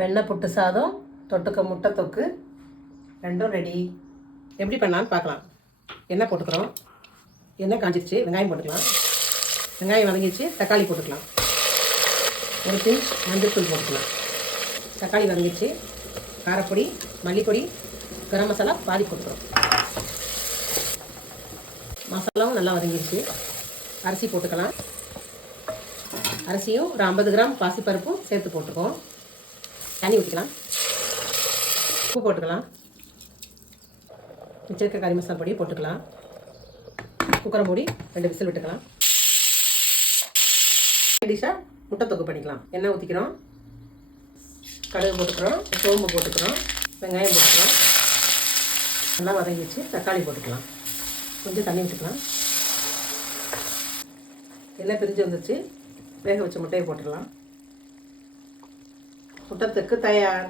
வெண்ணெய் புட்டு சாதம் தொட்டுக்க முட்டை தொக்கு ரெண்டும் ரெடி. எப்படி பண்ணலான்னு பார்க்கலாம். எண்ணெய் போட்டுக்கிறோம். எண்ணெய் காஞ்சிருச்சு. வெங்காயம் போட்டுக்கலாம். வெங்காயம் வதங்கிடுச்சு. தக்காளி போட்டுக்கலாம். ஒரு பிஞ்ச் மஞ்சள்தூள் போட்டுக்கலாம். தக்காளி வதங்கிடுச்சு. காரப்பொடி, மல்லிப்பொடி, கரம் மசாலா பாதி போட்டுக்கிறோம். மசாலாவும் நல்லா வதங்கிடுச்சு. அரிசி போட்டுக்கலாம். அரிசியும் ஒரு 50 கிராம் பாசிப்பருப்பும் சேர்த்து போட்டுக்குவோம். தண்ணி ஊற்றிக்கலாம். உப்பு போட்டுக்கலாம். மிச்சருக்க கறி மசாலா பொடி போட்டுக்கலாம். குக்கரை மூடி 2 விசில் விட்டுக்கலாம். டிஷ்ஷாக முட்டை தொக்கு பண்ணிக்கலாம். எண்ணெய் ஊற்றிக்கிறோம். கடுகு போட்டுக்கிறோம். சோம்பு போட்டுக்கிறோம். வெங்காயம் போட்டுக்கிறோம். நல்லா வதங்கிடுச்சு. தக்காளி போட்டுக்கலாம். கொஞ்சம் தண்ணி விட்டுக்கலாம். எண்ணெய் பிரிஞ்சு வந்துச்சு. வேக வச்ச முட்டையை போட்டுடலாம். முட்டை தொக்கு தயார்.